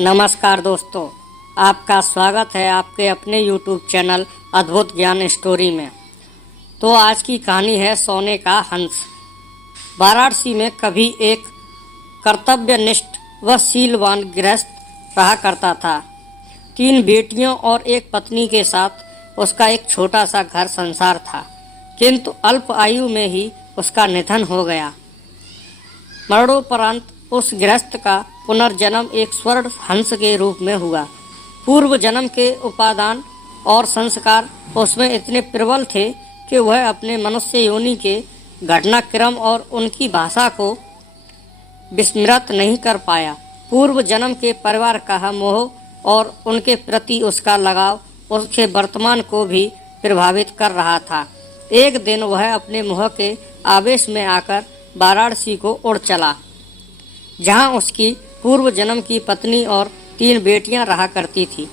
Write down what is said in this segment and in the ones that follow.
नमस्कार दोस्तों, आपका स्वागत है आपके अपने YouTube चैनल अद्भुत ज्ञान स्टोरी में। तो आज की कहानी है सोने का हंस। वाराणसी में कभी एक कर्तव्यनिष्ठ व शीलवान गृहस्थ रहा करता था। 3 बेटियों और एक पत्नी के साथ उसका एक छोटा सा घर संसार था, किंतु अल्प आयु में ही उसका निधन हो गया। मरणोपरांत उस गृहस्थ का पुनर्जन्म एक स्वर्ण हंस के रूप में हुआ। पूर्व जन्म के उपादान और संस्कार उसमें इतने प्रबल थे कि वह अपने मनुष्य योनि के घटनाक्रम और उनकी भाषा को विस्मृत नहीं कर पाया। पूर्व जन्म के परिवार का मोह और उनके प्रति उसका लगाव उसके वर्तमान को भी प्रभावित कर रहा था। एक दिन वह अपने मोह के आवेश में आकर वाराणसी को उड़ चला, जहां उसकी पूर्व जन्म की पत्नी और 3 बेटियां रहा करती थी।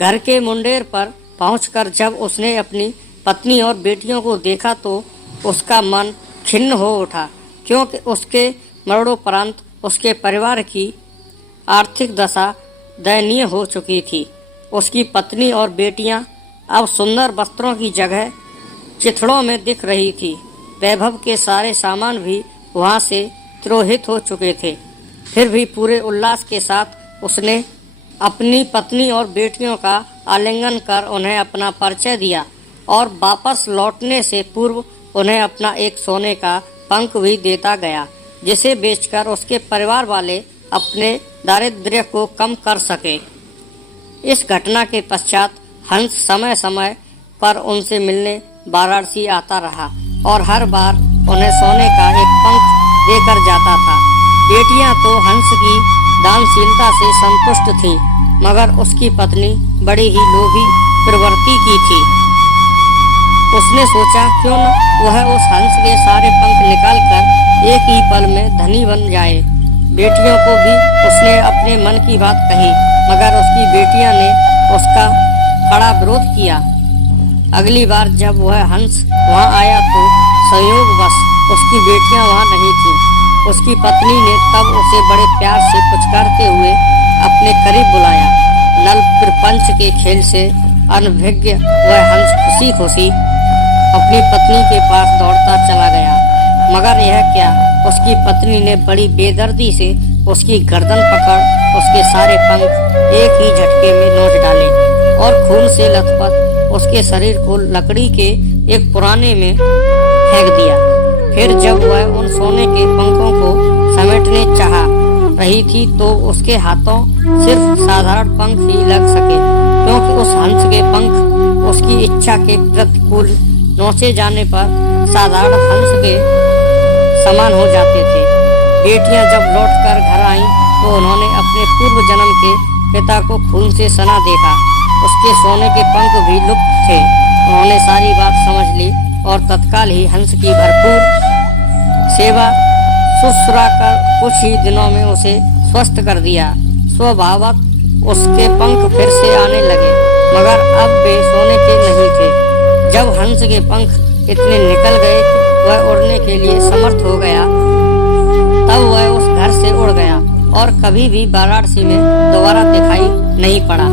घर के मुंडेर पर पहुंचकर जब उसने अपनी पत्नी और बेटियों को देखा तो उसका मन खिन्न हो उठा, क्योंकि उसके मरणोपरांत उसके परिवार की आर्थिक दशा दयनीय हो चुकी थी। उसकी पत्नी और बेटियां अब सुंदर वस्त्रों की जगह चिथड़ों में दिख रही थी। वैभव के सारे सामान भी वहां से तिरोहित हो चुके थे। फिर भी पूरे उल्लास के साथ उसने अपनी पत्नी और बेटियों का आलिंगन कर उन्हें अपना परिचय दिया और वापस लौटने से पूर्व उन्हें अपना एक सोने का पंख भी देता गया, जिसे बेचकर उसके परिवार वाले अपने दारिद्र्य को कम कर सके। इस घटना के पश्चात हंस समय समय पर उनसे मिलने वाराणसी आता रहा और हर बार उन्हें सोने का एक पंख देकर जाता था। बेटियां तो हंस की दानशीलता से संतुष्ट थीं, मगर उसकी पत्नी बड़ी ही लोभी प्रवृत्ति की थी। उसने सोचा क्यों न वह उस हंस के सारे पंख निकालकर एक ही पल में धनी बन जाए। बेटियों को भी उसने अपने मन की बात कही, मगर उसकी बेटियां ने उसका कड़ा विरोध किया। अगली बार जब वह हंस वहां आया तो संयोगवश उसकी बेटियां वहां नहीं थीं। उसकी पत्नी ने तब उसे बड़े प्यार से पुचकारते हुए अपने करीब बुलाया। नल प्रपंच के खेल से अनभिज्ञ वह हंस खुशी खुशी अपनी पत्नी के पास दौड़ता चला गया, मगर यह क्या, उसकी पत्नी ने बड़ी बेदर्दी से उसकी गर्दन पकड़ उसके सारे पंख एक ही झटके में नोच डाले और खून से लथपथ उसके शरीर को लकड़ी के एक पुराने में फेंक दिया। फिर जब वह उन सोने के पंखों को समेटने चाह रही थी तो उसके हाथों सिर्फ साधारण पंख ही लग सके, क्योंकि उस हंस के पंख उसकी इच्छा के प्रतिकूल नोचे जाने पर साधारण हंस के समान हो जाते थे। बेटियां जब लौटकर घर आईं तो उन्होंने अपने पूर्व जन्म के पिता को खून से सना देखा। उसके सोने के पंख भी लुप्त थे। उन्होंने सारी बात समझ ली और तत्काल ही हंस की भरपूर सेवा शुश्रूषा कर कुछ ही दिनों में उसे स्वस्थ कर दिया। स्वभावतः उसके पंख फिर से आने लगे, मगर अब वे सोने के नहीं थे। जब हंस के पंख इतने निकल गए कि वह उड़ने के लिए समर्थ हो गया, तब वह उस घर से उड़ गया और कभी भी वाराणसी में दोबारा दिखाई नहीं पड़ा।